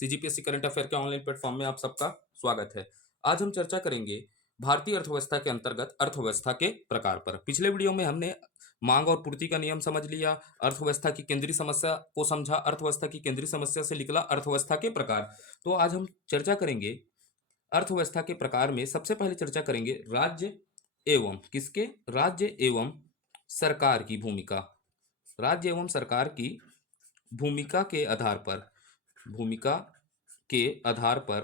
CGPSC current affair के online platform में आप सबका स्वागत है। आज हम चर्चा करेंगे भारतीय अर्थव्यवस्था के अंतर्गत अर्थव्यवस्था के प्रकार पर। पिछले वीडियो में हमने मांग और पूर्ति का नियम समझ लिया, अर्थव्यवस्था की केंद्रीय समस्या को समझा, अर्थव्यवस्था की केंद्रीय समस्या से निकला अर्थव्यवस्था के प्रकार। तो आज हम चर्चा करेंगे अर्थव्यवस्था के प्रकार में। सबसे पहले चर्चा करेंगे राज्य एवं किसके, राज्य एवं सरकार की भूमिका। राज्य एवं सरकार की भूमिका के आधार पर, भूमिका के आधार पर,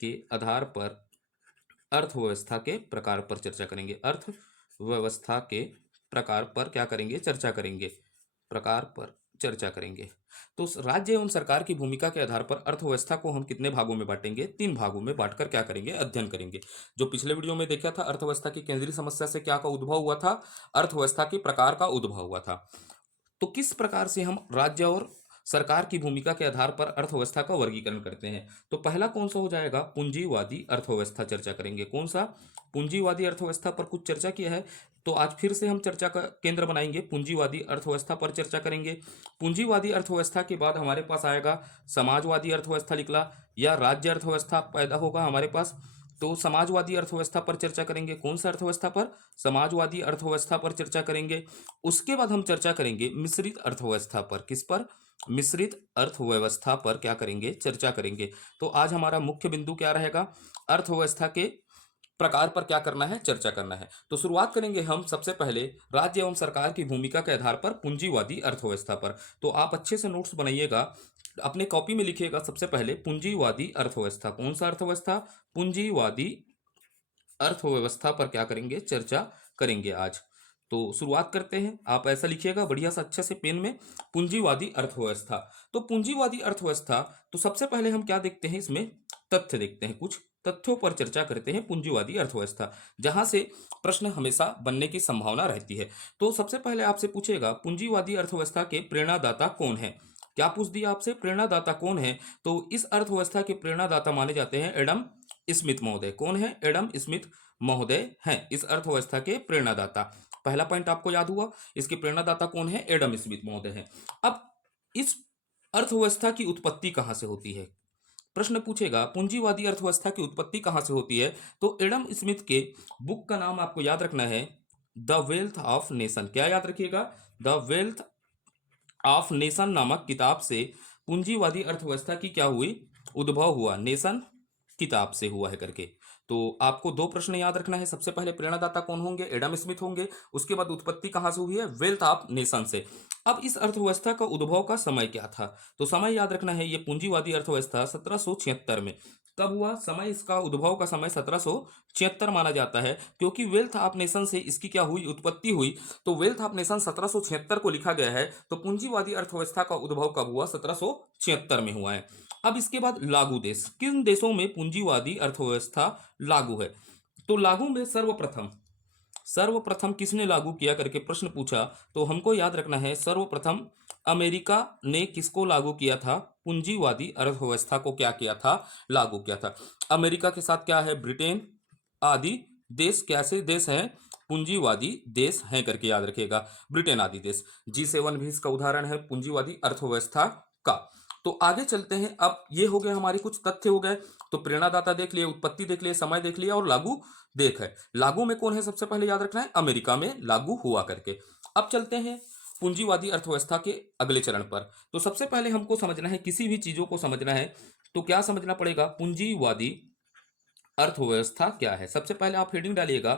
के आधार पर अर्थव्यवस्था के प्रकार पर चर्चा करेंगे। अर्थव्यवस्था के प्रकार पर क्या करेंगे, चर्चा करेंगे, प्रकार पर चर्चा करेंगे। तो राज्य एवं सरकार की भूमिका के आधार पर अर्थव्यवस्था को हम कितने भागों में बांटेंगे, 3 भागों में बांटकर क्या करेंगे, अध्ययन करेंगे। जो पिछले वीडियो में देखा था, अर्थव्यवस्था की केंद्रीय समस्या से क्या का उद्भव हुआ था, अर्थव्यवस्था के प्रकार का उद्भव हुआ था। तो किस प्रकार से हम राज्य और सरकार की भूमिका के आधार पर अर्थव्यवस्था का वर्गीकरण करते हैं। तो पहला कौन सा हो जाएगा, पूंजीवादी अर्थव्यवस्था चर्चा करेंगे। कौन सा, पूंजीवादी अर्थव्यवस्था पर कुछ चर्चा किया है, तो आज फिर से हम चर्चा का केंद्र बनाएंगे, पूंजीवादी अर्थव्यवस्था पर चर्चा करेंगे। पूंजीवादी अर्थव्यवस्था के बाद हमारे पास आएगा समाजवादी अर्थव्यवस्था निकला, या राज्य अर्थव्यवस्था पैदा होगा हमारे पास। तो समाजवादी अर्थव्यवस्था पर चर्चा करेंगे। कौन सा अर्थव्यवस्था पर, समाजवादी अर्थव्यवस्था पर चर्चा करेंगे। उसके बाद हम चर्चा करेंगे मिश्रित अर्थव्यवस्था पर। किस पर, मिश्रित अर्थव्यवस्था पर क्या करेंगे, चर्चा करेंगे। तो आज हमारा मुख्य बिंदु क्या रहेगा, अर्थव्यवस्था के प्रकार पर क्या करना है, चर्चा करना है। तो शुरुआत करेंगे हम सबसे पहले राज्य एवं सरकार की भूमिका के आधार पर पूंजीवादी अर्थव्यवस्था पर। तो आप अच्छे से नोट्स बनाइएगा, अपने कॉपी में लिखिएगा। सबसे पहले पूंजीवादी अर्थव्यवस्था, कौन सा अर्थव्यवस्था, पूंजीवादी अर्थव्यवस्था पर क्या करेंगे, चर्चा करेंगे आज। तो शुरुआत करते हैं, आप ऐसा लिखिएगा बढ़िया सा अच्छे से पेन में, पूंजीवादी अर्थव्यवस्था। तो पूंजीवादी अर्थव्यवस्था, तो सबसे पहले हम क्या देखते हैं, इसमें तथ्य देखते हैं, कुछ तथ्यों पर चर्चा करते हैं। पूंजीवादी अर्थव्यवस्था जहां से प्रश्न हमेशा बनने की संभावना रहती है। तो सबसे पहले आपसे पूछेगा पूंजीवादी अर्थव्यवस्था के प्रेरणादाता कौन है। क्या पूछ दिया आपसे, प्रेरणादाता कौन है। तो इस अर्थव्यवस्था के प्रेरणादाता माने जाते हैं एडम स्मिथ महोदय। कौन है, एडम स्मिथ महोदय हैं इस अर्थव्यवस्था के प्रेरणादाता। पहला पॉइंट आपको याद हुआ, इसके प्रेरणादाता कौन है, एडम स्मिथ महोदय हैं। अब इस अर्थव्यवस्था की उत्पत्ति कहां से होती है, प्रश्न पूछेगा पूंजीवादी अर्थव्यवस्था की उत्पत्ति कहां से होती है। तो एडम स्मिथ के बुक का नाम आपको याद रखना है, द वेल्थ ऑफ नेशन। क्या याद रखिएगा, द वेल्थ ऑफ नेशन नामक किताब से पूंजीवादी अर्थव्यवस्था की क्या हुई, उद्भव हुआ, नेशन किताब से हुआ है करके। तो आपको 2 प्रश्न याद रखना है। सबसे पहले प्रेरणादाता कौन होंगे, एडम स्मिथ होंगे। उसके बाद उत्पत्ति कहां से हुई है, वेल्थ ऑफ नेशन से। अब इस अर्थव्यवस्था का उद्भव का समय क्या था, तो समय याद रखना है, ये पूंजीवादी अर्थव्यवस्था 1776 में कब हुआ, समय इसका उद्भव का समय 1776 माना जाता है, क्योंकि वेल्थ ऑफ नेशन से इसकी क्या हुई, उत्पत्ति हुई। तो वेल्थ ऑफ नेशन 1776 को लिखा गया है, तो पूंजीवादी अर्थव्यवस्था का उद्भव कब हुआ, 1776 में हुआ है। अब इसके बाद लागू देश, किन देशों में पूंजीवादी अर्थव्यवस्था लागू है। तो लागू में सर्वप्रथम, सर्वप्रथम किसने लागू किया करके प्रश्न पूछा, तो हमको याद रखना है सर्वप्रथम अमेरिका ने किसको लागू किया था, पूंजीवादी अर्थव्यवस्था को क्या किया था, लागू किया था। अमेरिका के साथ क्या है, ब्रिटेन आदि देश कैसे देश हैं, पूंजीवादी देश हैं करके याद रखिएगा, ब्रिटेन आदि देश। G7 भी इसका उदाहरण है पूंजीवादी अर्थव्यवस्था का। तो आगे चलते हैं, अब ये हो गए हमारे कुछ तथ्य हो गए। तो प्रेरणादाता देख लिए, उत्पत्ति देख लिए, समय देख लिया, और लागू देख है। लागू में कौन है, सबसे पहले याद रखना है, अमेरिका में लागू हुआ करके। अब चलते हैं पूंजीवादी अर्थव्यवस्था के अगले चरण पर। तो सबसे पहले हमको समझना है, किसी भी चीजों को समझना है तो क्या समझना पड़ेगा, पूंजीवादी अर्थव्यवस्था क्या है। सबसे पहले आप हेडिंग डालिएगा,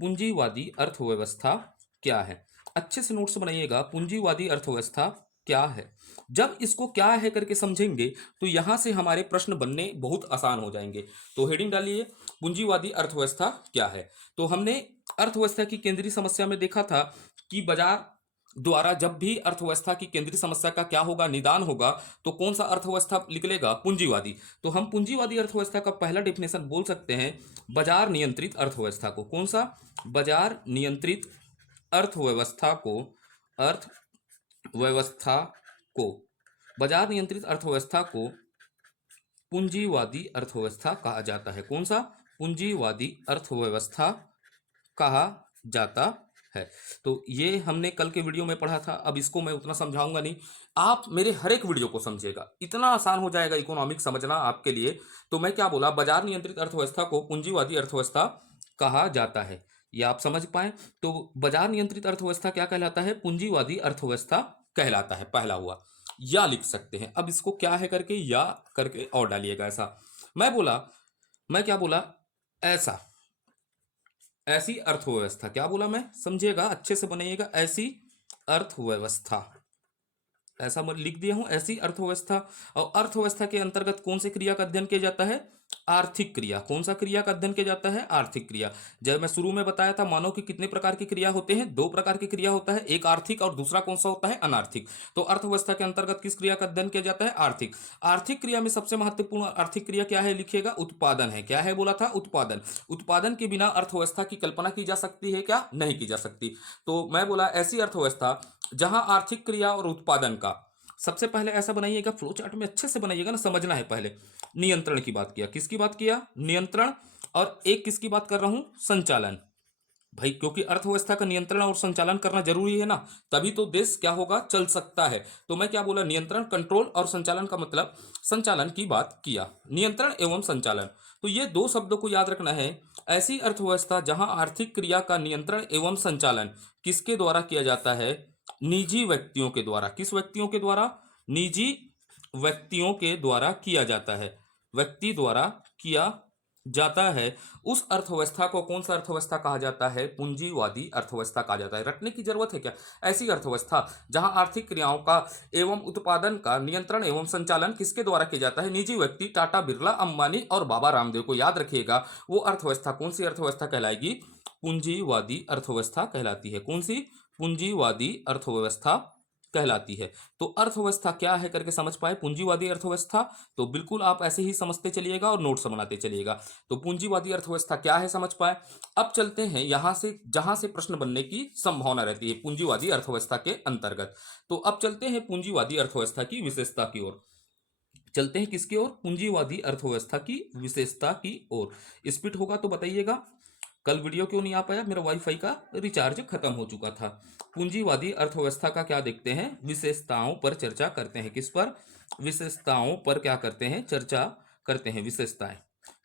पूंजीवादी अर्थव्यवस्था क्या है। अच्छे से नोट्स बनाइएगा, पूंजीवादी अर्थव्यवस्था क्या है। जब इसको क्या है करके समझेंगे तो यहां से हमारे प्रश्न बनने बहुत आसान हो जाएंगे। तो हेडिंग डालिए, पूंजीवादी अर्थव्यवस्था क्या है। तो हमने अर्थव्यवस्था की केंद्रीय समस्या में देखा था कि बाजार द्वारा जब भी अर्थव्यवस्था की केंद्रीय समस्या का क्या होगा, निदान होगा, तो कौन सा अर्थव्यवस्था निकलेगा, पूंजीवादी। तो हम पूंजीवादी अर्थव्यवस्था का पहला डेफिनेशन बोल सकते हैं बाजार नियंत्रित अर्थव्यवस्था को। कौन सा, बाजार नियंत्रित अर्थव्यवस्था को, अर्थव्यवस्था को, बाजार नियंत्रित अर्थव्यवस्था को पूंजीवादी अर्थव्यवस्था कहा जाता है। कौन सा, पूंजीवादी अर्थव्यवस्था कहा जाता है। तो ये हमने कल के वीडियो में पढ़ा था, अब इसको मैं उतना समझाऊंगा नहीं। आप मेरे हर एक वीडियो को समझिएगा, इतना आसान हो जाएगा इकोनॉमिक समझना आपके लिए। तो मैं क्या बोला, बाजार नियंत्रित अर्थव्यवस्था को पूंजीवादी अर्थव्यवस्था कहा जाता है, ये आप समझ पाए। तो बाजार नियंत्रित अर्थव्यवस्था क्या कहलाता है, पूंजीवादी अर्थव्यवस्था कहलाता है, पहला हुआ। या लिख सकते हैं, अब इसको क्या है करके या करके और डालिएगा ऐसा। मैं बोला, मैं क्या बोला, ऐसा, ऐसी अर्थव्यवस्था, क्या बोला मैं, समझिएगा अच्छे से बनाइएगा, ऐसी अर्थव्यवस्था, ऐसा मैं लिख दिया हूं, ऐसी अर्थव्यवस्था। और अर्थव्यवस्था के अंतर्गत कौन से क्रिया का अध्ययन किया जाता है, आर्थिक क्रिया। कौन सा क्रिया का अध्ययन किया जाता है, आर्थिक क्रिया। जब मैं शुरू में बताया था मानव की कितने प्रकार की क्रिया होते हैं, दो प्रकार की क्रिया होता है, एक आर्थिक और दूसरा कौन सा होता है, अनार्थिक। तो अर्थव्यवस्था के अंतर्गत किस क्रिया का अध्ययन किया जाता है, आर्थिक। आर्थिक क्रिया में सबसे महत्वपूर्ण आर्थिक क्रिया क्या है, लिखिएगा, उत्पादन है। क्या है बोला था, उत्पादन। उत्पादन के बिना अर्थव्यवस्था की कल्पना की जा सकती है क्या, नहीं की जा सकती। तो मैं बोला ऐसी अर्थव्यवस्था जहां आर्थिक क्रिया और उत्पादन का, सबसे पहले ऐसा बनाइएगा, फ्लो चार्ट में अच्छे से बनाइएगा ना, समझना है पहले। नियंत्रण की बात किया, किसकी बात किया, नियंत्रण। और एक किसकी बात कर रहा हूं, संचालन। भाई क्योंकि अर्थव्यवस्था का नियंत्रण और संचालन करना जरूरी है ना, तभी तो देश क्या होगा, चल सकता है। तो मैं क्या बोला, नियंत्रण, कंट्रोल और संचालन का मतलब संचालन की बात किया, नियंत्रण एवं संचालन। तो ये दो शब्दों को याद रखना है। ऐसी अर्थव्यवस्था जहां आर्थिक क्रिया का नियंत्रण एवं संचालन किसके द्वारा किया जाता है, निजी व्यक्तियों के द्वारा। किस व्यक्तियों के द्वारा, निजी व्यक्तियों के द्वारा किया जाता है, व्यक्ति द्वारा किया जाता है। उस अर्थव्यवस्था को कौन सा अर्थव्यवस्था कहा जाता है, पूंजीवादी अर्थव्यवस्था कहा जाता है। रटने की जरूरत है क्या, ऐसी अर्थव्यवस्था जहां आर्थिक क्रियाओं का एवं उत्पादन का नियंत्रण एवं संचालन किसके द्वारा किया जाता है, निजी व्यक्ति, टाटा, बिरला, अंबानी और बाबा रामदेव को याद रखिएगा। वो अर्थव्यवस्था कौन सी अर्थव्यवस्था कहलाएगी, पूंजीवादी अर्थव्यवस्था कहलाती है। कौन सी, पूंजीवादी अर्थव्यवस्था कहलाती है। तो अर्थव्यवस्था क्या है करके समझ पाए, पूंजीवादी अर्थव्यवस्था। तो बिल्कुल आप ऐसे ही समझते चलिएगा और नोट्स बनाते चलिएगा। तो पूंजीवादी अर्थव्यवस्था क्या है समझ पाए। अब चलते हैं यहां से, जहां से प्रश्न बनने की संभावना रहती है पूंजीवादी अर्थव्यवस्था के अंतर्गत। तो अब चलते हैं पूंजीवादी अर्थव्यवस्था की विशेषता की ओर। चलते हैं किसकी ओर, पूंजीवादी अर्थव्यवस्था की विशेषता की ओर। स्पीड होगा तो बताइएगा। कल वीडियो क्यों नहीं आ पाया, मेरा वाईफाई का रिचार्ज खत्म हो चुका था। पूंजीवादी अर्थव्यवस्था का क्या देखते हैं, विशेषताओं पर चर्चा करते हैं। किस पर, विशेषताओं पर क्या करते हैं, चर्चा करते हैं, विशेषताएं।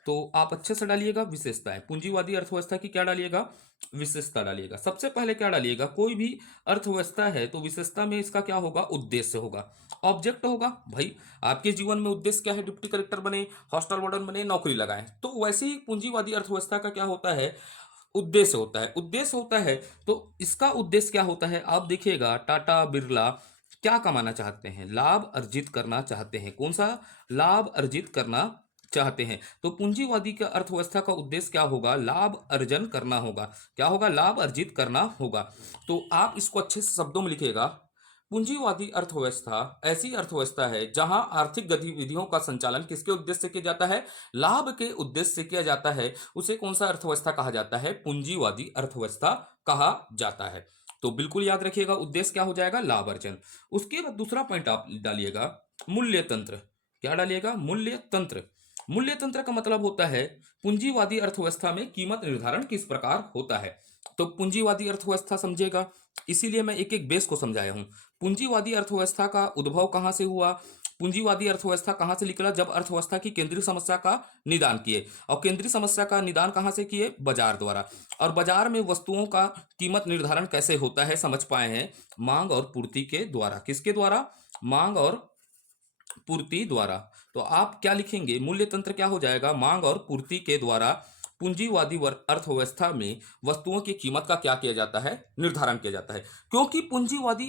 तो आप अच्छे से डालिएगा विशेषताएं, पूंजीवादी अर्थव्यवस्था की क्या डालिएगा, विशेषता डालिएगा। सबसे पहले क्या डालिएगा, कोई भी अर्थव्यवस्था है तो विशेषता में इसका क्या होगा, उद्देश्य होगा, ऑब्जेक्ट होगा। भाई आपके जीवन में उद्देश्य क्या है, डिप्टी कलेक्टर बने, हॉस्टल वार्डन बने, नौकरी लगाएं। तो वैसे ही पूंजीवादी अर्थव्यवस्था का क्या होता है, उद्देश्य होता है। उद्देश्य होता है तो इसका उद्देश्य क्या होता है, आप देखिएगा, टाटा, बिरला क्या कमाना चाहते हैं, लाभ अर्जित करना चाहते हैं। कौन सा, लाभ अर्जित करना चाहते हैं। तो पूंजीवादी का अर्थव्यवस्था का उद्देश्य क्या होगा, लाभ अर्जन करना होगा। क्या होगा, लाभ अर्जित करना होगा। तो आप इसको अच्छे से शब्दों में लिखिएगा। पूंजीवादी अर्थव्यवस्था ऐसी अर्थव्यवस्था है जहां आर्थिक गतिविधियों का संचालन किसके उद्देश्य से किया जाता है, लाभ के उद्देश्य से किया जाता है। उसे कौन सा अर्थव्यवस्था कहा जाता है, पूंजीवादी अर्थव्यवस्था कहा जाता है। तो बिल्कुल याद रखिएगा, उद्देश्य क्या हो जाएगा, लाभ अर्जन। उसके बाद दूसरा पॉइंट आप डालिएगा, मूल्य तंत्र। क्या डालिएगा, मूल्य तंत्र। मूल्य तंत्र का मतलब होता है पूंजीवादी अर्थव्यवस्था में कीमत निर्धारण किस प्रकार होता है। तो पूंजीवादी अर्थव्यवस्था समझेगा, इसीलिए मैं एक एक बेस को समझाया हूं। पूंजीवादी अर्थव्यवस्था का उद्भव कहां से हुआ, पूंजीवादी अर्थव्यवस्था कहां से निकला, जब अर्थव्यवस्था की केंद्रीय समस्या का निदान किए। और केंद्रीय समस्या का निदान कहां से किए, बाजार द्वारा। और बाजार में वस्तुओं का कीमत निर्धारण कैसे होता है, समझ पाए हैं, मांग और पूर्ति के द्वारा। किसके द्वारा, मांग और पूर्ति द्वारा। तो आप क्या लिखेंगे, मूल्य तंत्र क्या हो जाएगा, मांग और पूर्ति के द्वारा पूंजीवादी अर्थव्यवस्था में वस्तुओं की कीमत का क्या किया जाता है, निर्धारण किया जाता है। क्योंकि पूंजीवादी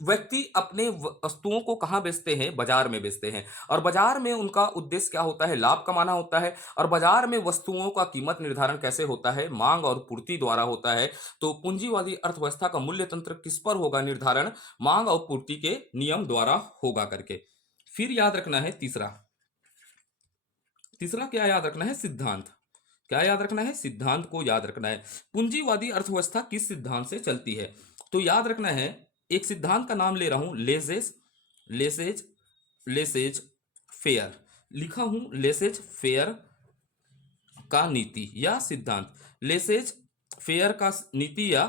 व्यक्ति अपने वस्तुओं को कहां बेचते हैं, बाजार में बेचते हैं। और बाजार में उनका उद्देश्य क्या होता है, लाभ कमाना होता है। और बाजार में वस्तुओं का कीमत निर्धारण कैसे होता है, मांग और पूर्ति द्वारा होता है। तो पूंजीवादी अर्थव्यवस्था का मूल्य तंत्र किस पर होगा निर्धारण, मांग और पूर्ति के नियम द्वारा होगा करके। फिर याद रखना है तीसरा, तीसरा क्या याद रखना है, सिद्धांत। क्या याद रखना है, सिद्धांत को याद रखना है। पूंजीवादी अर्थव्यवस्था किस सिद्धांत से चलती है, तो याद रखना है, एक सिद्धांत का नाम ले रहा हूं, लेसेज लेसेज लेसेज फेयर, लिखा हूं लेसेज फेयर का नीति या सिद्धांत। लेसेज फेयर का नीति या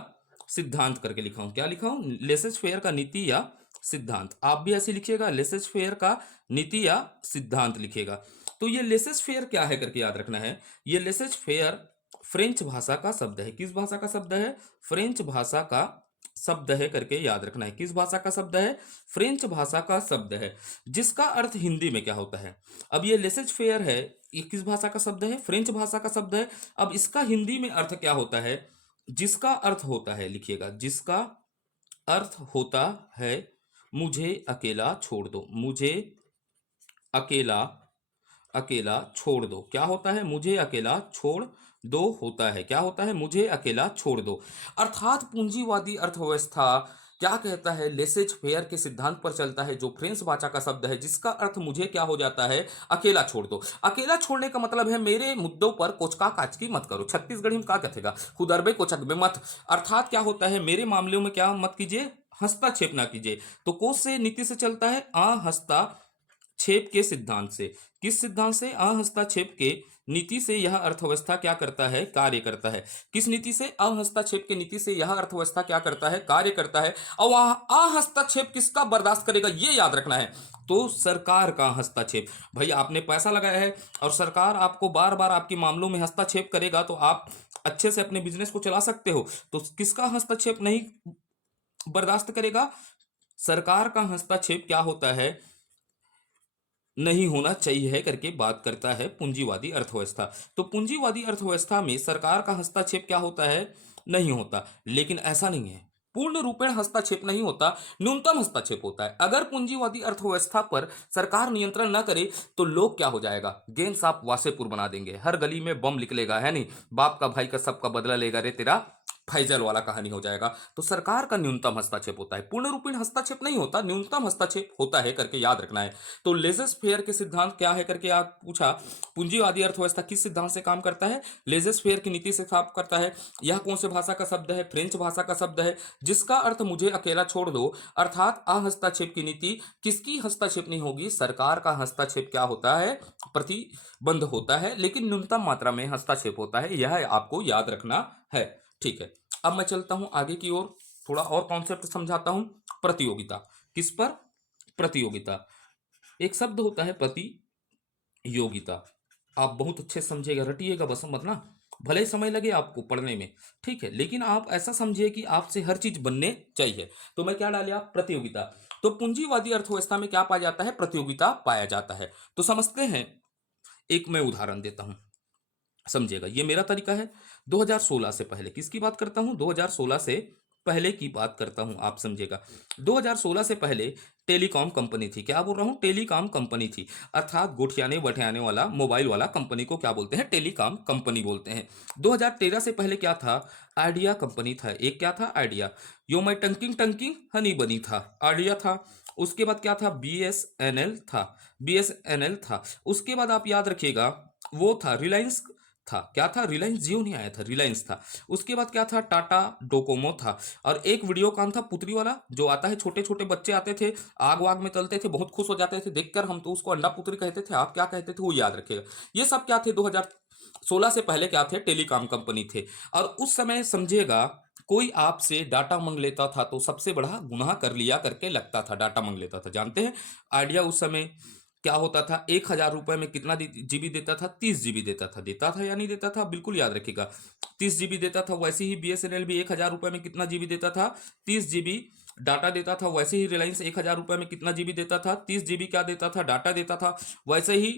सिद्धांत करके लिखा हूं। क्या लिखा हूं? लेसेज फेयर का नीति या सिद्धांत। आप भी ऐसे लिखिएगा, लेसेज फेयर का नीति या सिद्धांत लिखिएगा। तो ये लेसेज फेयर क्या है करके याद रखना है। ये लेसेज फेयर फ्रेंच भाषा का शब्द है। किस भाषा का शब्द है? फ्रेंच भाषा का शब्द है करके याद रखना है। किस भाषा का शब्द है? फ्रेंच भाषा का शब्द है, जिसका अर्थ हिंदी में क्या होता है? अब ये लेसेज फेयर है, ये किस भाषा का शब्द है? फ्रेंच भाषा का शब्द है। अब इसका हिंदी में अर्थ क्या होता है? जिसका अर्थ होता है, लिखिएगा, जिसका अर्थ होता है मुझे अकेला छोड़ दो। मुझे अकेला अकेला छोड़ दो। क्या होता है? मुझे अकेला छोड़ दो होता है। क्या होता है? मुझे अकेला छोड़ दो। अर्थात पूंजीवादी अर्थव्यवस्था क्या कहता है? लेसेज फेयर के सिद्धांत पर चलता है, जो फ्रेंच भाषा का शब्द है, जिसका अर्थ मुझे क्या हो जाता है? अकेला छोड़ दो। अकेला छोड़ने का मतलब है मेरे मुद्दों पर कोचका काचकी मत करो। छत्तीसगढ़ी में क्या कहेगा? खुदरबे कोचकबे मत। अर्थात क्या होता है? मेरे मामलों में क्या मत कीजिए? हस्तक्षेप ना कीजिए। तो कोष से नीति से चलता है हस्तक्षेप के सिद्धांत से। किस सिद्धांत से? हस्तक्षेप के नीति से यह अर्थव्यवस्था क्या करता है? कार्य करता है। किस नीति से? हस्तक्षेप के नीति से यह अर्थव्यवस्था क्या करता है? कार्य करता है। और वह हस्तक्षेप किसका बर्दाश्त करेगा? ये याद रखना है। तो सरकार का हस्तक्षेप। भाई आपने पैसा लगाया है और सरकार आपको बार बार आपके मामलों में हस्तक्षेप करेगा, तो आप अच्छे से अपने बिजनेस को चला सकते हो। तो किसका हस्तक्षेप नहीं बर्दाश्त करेगा? सरकार का हस्तक्षेप क्या होता है? नहीं होना चाहिए है करके बात करता है पूंजीवादी अर्थव्यवस्था। तो पूंजीवादी अर्थव्यवस्था में सरकार का हस्तक्षेप क्या होता है? नहीं होता। लेकिन ऐसा नहीं है, पूर्ण रूपेण हस्तक्षेप नहीं होता, न्यूनतम हस्तक्षेप होता है। अगर पूंजीवादी अर्थव्यवस्था पर सरकार नियंत्रण न करे तो लोग क्या हो जाएगा? गेंद साफ वासेपुर बना देंगे, हर गली में बम निकलेगा, है नहीं? बाप का भाई का सबका बदला लेगा रे तेरा फैजल वाला कहानी हो जाएगा। तो सरकार का न्यूनतम हस्तक्षेप होता है, पूर्ण रूपेण हस्तक्षेप नहीं होता, न्यूनतम हस्तक्षेप होता है करके याद रखना है। तो लेजेस फेयर के सिद्धांत क्या है करके आप पूछा। पूंजीवादी अर्थव्यवस्था किस सिद्धांत से काम करता है? लेजेस फेयर की नीति से काम करता है। यह कौन से भाषा का शब्द है? फ्रेंच भाषा का शब्द है। जिसका अर्थ मुझे अकेला छोड़ दो, अर्थात हस्तक्षेप की नीति। किसकी हस्तक्षेप नहीं होगी? सरकार का हस्तक्षेप क्या होता है? प्रतिबंध होता है, लेकिन न्यूनतम मात्रा में हस्तक्षेप होता है। यह आपको याद रखना है। ठीक है, अब मैं चलता हूं आगे की ओर, थोड़ा और कॉन्सेप्ट समझाता हूं। प्रतियोगिता। किस पर? प्रतियोगिता। एक शब्द होता है प्रतियोगिता। आप बहुत अच्छे समझिएगा, रटिएगा बस मत ना, भले ही समय लगे आपको पढ़ने में, ठीक है, लेकिन आप ऐसा समझिए कि आपसे हर चीज बनने चाहिए। तो मैं क्या डालिया? प्रतियोगिता। तो पूंजीवादी अर्थव्यवस्था में क्या पाया जाता है? प्रतियोगिता पाया जाता है। तो समझते हैं, एक मैं उदाहरण देता हूं, समझिएगा। ये मेरा तरीका है। 2016 से पहले किसकी बात करता हूं? 2016 से पहले की बात करता हूं, आप समझिएगा। 2016 से पहले टेलीकॉम कंपनी थी। क्या बोल रहा हूं? टेलीकॉम कंपनी थी। अर्थात गोठियाने बठियाने वाला मोबाइल वाला कंपनी को क्या बोलते हैं? टेलीकॉम कंपनी बोलते हैं। 2013 से पहले क्या था? आइडिया कंपनी था। एक क्या था? आइडिया। यो मैं टंकिंग टंकिंग हनी बनी था, आइडिया था। उसके बाद क्या था? बीएसएनएल था। बीएसएनएल था। उसके बाद आप याद रखिएगा, वो था रिलायंस था। क्या था? रिलायंस जियो नहीं आया था, रिलायंस था। उसके बाद क्या था? टाटा डोकोमो था। और एक वीडियोकॉन था पुतली वाला, जो आता है, छोटे छोटे बच्चे आते थे, आग वाग में तलते थे, बहुत खुश हो जाते थे देखकर। हम तो उसको अंडा पुतली कहते थे, आप क्या कहते थे वो याद रखिएगा। ये सब क्या थे? 2016 से पहले क्या थे? टेलीकॉम कंपनी थे। और उस समय समझिएगा, कोई आपसे डाटा मांग लेता था तो सबसे बड़ा गुनाह कर लिया करके लगता था। डाटा मांग लेता था, जानते हैं? आइडिया उस समय क्या होता था? 1,000 रुपए में कितना जीबी देता था? 30 जीबी देता था। देता था या नहीं देता था? बिल्कुल याद रखिएगा, 30 जीबी देता था। वैसे ही बीएसएनएल भी 1,000 रुपए में कितना जीबी देता था? 30 जीबी डाटा देता था। वैसे ही रिलायंस 1,000 रुपए में कितना जीबी देता था? 30 जीबी क्या देता था? डाटा देता था। वैसे ही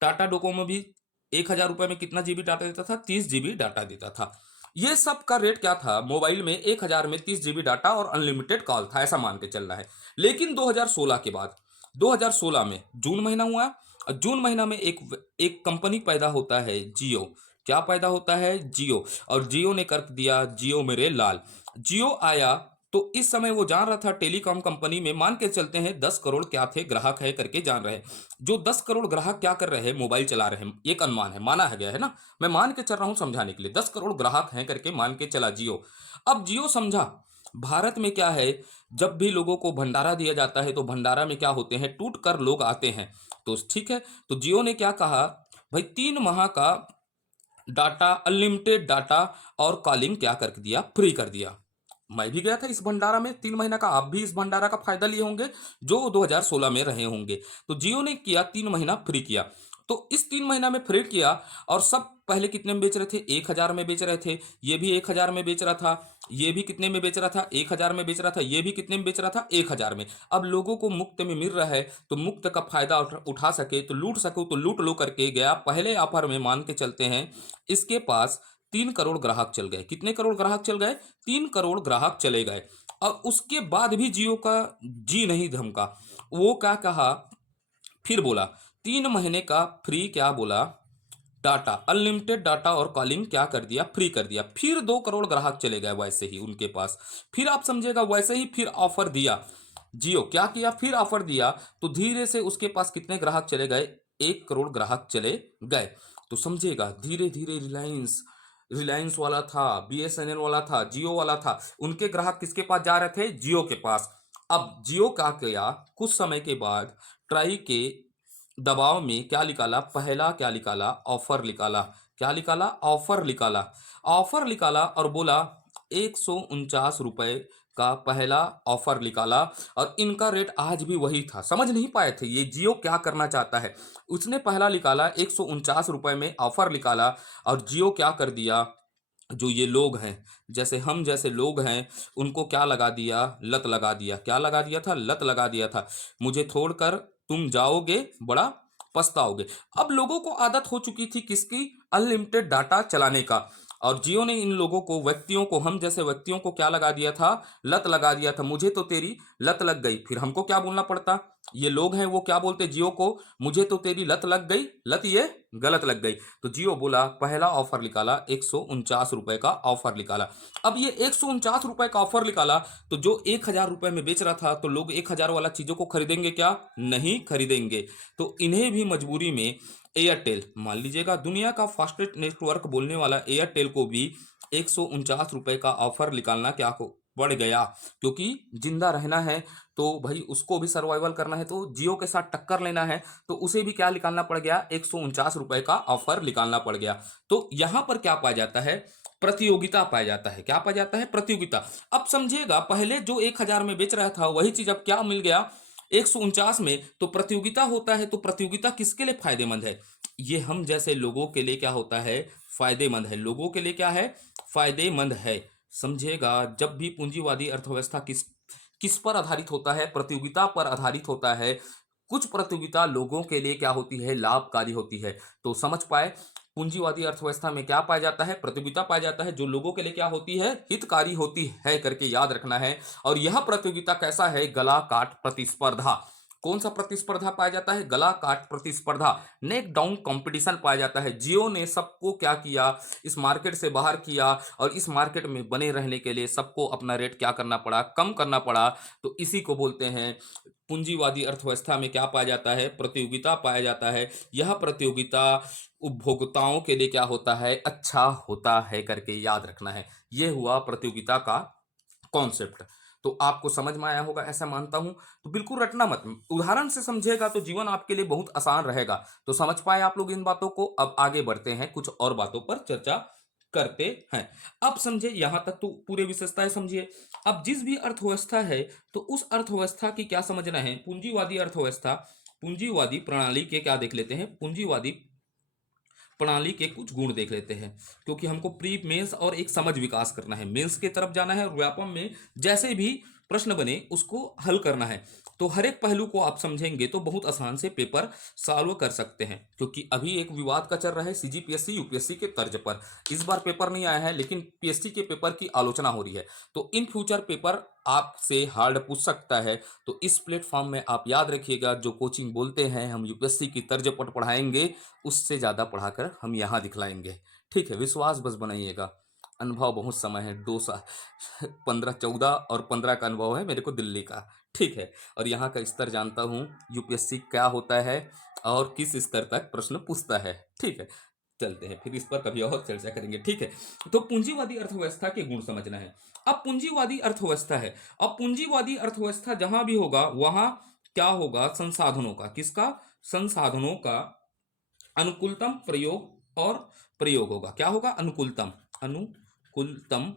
टाटा डोकोमो भी 1,000 रुपए में कितना जीबी डाटा देता था? 30 जीबी डाटा देता था। ये सब का रेट क्या था? मोबाइल में 1,000 में 30 जीबी डाटा और अनलिमिटेड कॉल था, ऐसा मान के चलना है। लेकिन 2016 के बाद, 2016 में जून महीना हुआ, और जून महीना में एक कंपनी पैदा होता है, जियो। क्या पैदा होता है? जियो। और जियो ने कर दिया, जियो मेरे लाल। जियो आया तो इस समय वो जान रहा था टेलीकॉम कंपनी में, मान के चलते हैं 10 करोड़ क्या थे? ग्राहक है करके जान रहे हैं। जो 10 करोड़ ग्राहक क्या कर रहे हैं? मोबाइल चला रहे हैं। एक अनुमान है, माना है गया है ना, मैं मान के चल रहा हूं समझाने के लिए। 10 करोड़ ग्राहक हैं करके मान के चला जियो। अब जियो समझा, भारत में क्या है, जब भी लोगों को भंडारा दिया जाता है तो भंडारा में क्या होते हैं? टूट कर लोग आते हैं। तो ठीक है, तो जियो ने क्या कहा? भाई 3 माह का डाटा, अनलिमिटेड डाटा और कॉलिंग क्या कर दिया? फ्री कर दिया। मैं भी गया था इस भंडारा में 3 महीना का, आप भी इस भंडारा का फायदा लिए होंगे जो 2016 में रहे होंगे। तो जियो ने किया 3 महीना फ्री किया। तो इस 3 महीना में फ्री किया और सब पहले कितने में बेच रहे थे, 1,000 में बेच रहे थे, ये भी 1,000 में बेच रहा था, ये भी कितने में बेच रहा था, 1,000 में बेच रहा था, ये भी कितने में बेच रहा था, 1,000 में। अब लोगों को मुफ्त में मिल रहा है तो मुफ्त का फायदा उठा सके तो लूट सको तो लूट लो करके गया पहले ऑफर में। मान के चलते हैं इसके पास 3 करोड़ ग्राहक चल गए। कितने करोड़ ग्राहक चल गए, 3 करोड़ ग्राहक चले गए। और उसके बाद भी जियो का जी नहीं धमका। वो क्या कहा, फिर बोला 3 महीने का फ्री, क्या बोला, डाटा, अनलिमिटेड डाटा और कॉलिंग क्या कर दिया, फ्री कर दिया। फिर 2 करोड़ ग्राहक चले गए वैसे ही उनके पास। फिर आप समझिएगा वैसे ही फिर ऑफर दिया, जियो क्या किया, फिर ऑफर दिया तो धीरे से उसके पास कितने ग्राहक चले गए, 1 करोड़ ग्राहक चले गए। तो समझिएगा धीरे धीरे रिलायंस, रिलायंस वाला था, बीएसएनएल वाला था, जियो वाला था, उनके ग्राहक किसके पास जा रहे थे, जियो के पास। अब जियो क्या किया, कुछ समय के बाद ट्राई के दबाव में क्या निकाला, पहला क्या निकाला, ऑफर निकाला। क्या निकाला, ऑफर निकाला। ऑफर निकाला और बोला 149 रुपए का पहला ऑफर निकाला। और इनका रेट आज भी वही था, समझ नहीं पाए थे ये जियो क्या करना चाहता है। उसने पहला निकाला 149 रुपए में ऑफर निकाला और जियो क्या कर दिया, जो ये लोग हैं, जैसे हम जैसे लोग हैं, उनको क्या लगा दिया, लत लगा दिया। क्या लगा दिया था, लत लगा दिया था, मुझे छोड़कर तुम जाओगे बड़ा पछताओगे। अब लोगों को आदत हो चुकी थी किसकी, अनलिमिटेड डाटा चलाने का। और जियो ने इन लोगों को, व्यक्तियों को, हम जैसे व्यक्तियों को क्या लगा दिया था, लत लगा दिया था। मुझे तो तेरी लत लग गई, फिर हमको क्या बोलना पड़ता, ये लोग हैं वो क्या बोलते जियो को, मुझे तो तेरी लत लग गई, लत ये गलत लग गई। तो जियो बोला पहला ऑफर निकाला, 149 रुपए का ऑफर निकाला। अब ये 149 रुपए का ऑफर निकाला तो जो 1,000 रुपए में बेच रहा था तो लोग 1,000 वाला चीजों को खरीदेंगे क्या, नहीं खरीदेंगे। तो इन्हें भी मजबूरी में एयरटेल, मान लीजिएगा दुनिया का फास्टेस्ट नेटवर्क बोलने वाला एयरटेल को भी 149 रुपए का ऑफर निकालना क्या को पड़ गया, क्योंकि जिंदा रहना है तो भाई उसको भी सर्वाइवल करना है, तो जियो के साथ टक्कर लेना है तो उसे भी क्या निकालना पड़ गया, 149 रुपए का ऑफर निकालना पड़ गया। तो यहां पर क्या पाया जाता है, प्रतियोगिता पाया जाता है। क्या पाया जाता है, प्रतियोगिता। अब समझिएगा पहले जो 1,000 में बेच रहा था वही चीज अब क्या मिल गया, 149 में। तो प्रतियोगिता होता है तो प्रतियोगिता किसके लिए फायदेमंद है, ये हम जैसे लोगों के लिए क्या होता है, फायदेमंद है। लोगों के लिए क्या है, फायदेमंद है। समझिएगा जब भी पूंजीवादी अर्थव्यवस्था किस किस पर आधारित होता है, प्रतियोगिता पर आधारित होता है। कुछ प्रतियोगिता लोगों के लिए क्या होती है, लाभकारी होती है। तो समझ पाए पूंजीवादी अर्थव्यवस्था में क्या पाया जाता है, प्रतियोगिता पाया जाता है जो लोगों के लिए क्या होती है, हितकारी होती है करके याद रखना है। और यह प्रतियोगिता कैसा है, गला काट प्रतिस्पर्धा। कौन सा प्रतिस्पर्धा पाया जाता है, गला काट प्रतिस्पर्धा, नेक डाउन कंपटीशन पाया जाता है। जियो ने सबको क्या किया, इस मार्केट से बाहर किया और इस मार्केट में बने रहने के लिए सबको अपना रेट क्या करना पड़ा, कम करना पड़ा। तो इसी को बोलते हैं पूंजीवादी अर्थव्यवस्था में क्या पाया जाता है, प्रतियोगिता पाया जाता है। यह प्रतियोगिता उपभोक्ताओं के लिए क्या होता है, अच्छा होता है करके याद रखना है। यह हुआ प्रतियोगिता का कॉन्सेप्ट। तो आपको समझ में आया होगा ऐसा मानता हूं। तो बिल्कुल रटना मत, उदाहरण से समझिएगा तो जीवन आपके लिए बहुत आसान रहेगा। तो समझ पाए आप लोग इन बातों को। अब आगे बढ़ते हैं, कुछ और बातों पर चर्चा करते हैं। अब समझे यहां तक तो पूरे विशेषताएं समझिए। अब जिस भी अर्थव्यवस्था है तो उस अर्थव्यवस्था की क्या समझना है, पूंजीवादी अर्थव्यवस्था, पूंजीवादी प्रणाली के क्या देख लेते हैं, पूंजीवादी प्रणाली के कुछ गुण देख लेते हैं। क्योंकि हमको प्री मेंस और एक समझ विकास करना है, मेंस की तरफ जाना है और व्यापम में जैसे भी प्रश्न बने उसको हल करना है। तो हर एक पहलू को आप समझेंगे तो बहुत आसान से पेपर सॉल्व कर सकते हैं। क्योंकि अभी एक विवाद का चल रहा है सीजीपीएससी यूपीएससी के तर्ज पर। इस बार पेपर नहीं आया है लेकिन पीएससी के पेपर की आलोचना हो रही है। तो इन फ्यूचर पेपर आपसे हार्ड पूछ सकता है। तो इस प्लेटफॉर्म में आप याद रखिएगा, जो कोचिंग बोलते हैं हम यूपीएससी की तर्ज पर पढ़ाएंगे उससे ज़्यादा पढ़ाकर हम यहाँ दिखलाएंगे। ठीक है, विश्वास बस बनाइएगा। अनुभव बहुत समय है, 2 साल 15 14 और 15 का अनुभव है मेरे को दिल्ली का। ठीक है, और यहाँ का स्तर जानता हूँ यूपीएससी क्या होता है और किस स्तर तक प्रश्न पूछता है। ठीक है, चलते हैं फिर इस पर कभी और चर्चा करेंगे। ठीक है, तो पूंजीवादी अर्थव्यवस्था के गुण समझना है। अब पूंजीवादी अर्थव्यवस्था है, अब पूंजीवादी अर्थव्यवस्था जहां भी होगा वहां क्या होगा, संसाधनों का, किसका, संसाधनों का अनुकूलतम प्रयोग और प्रयोग होगा। क्या होगा, अनुकूलतम, अनुकूलतम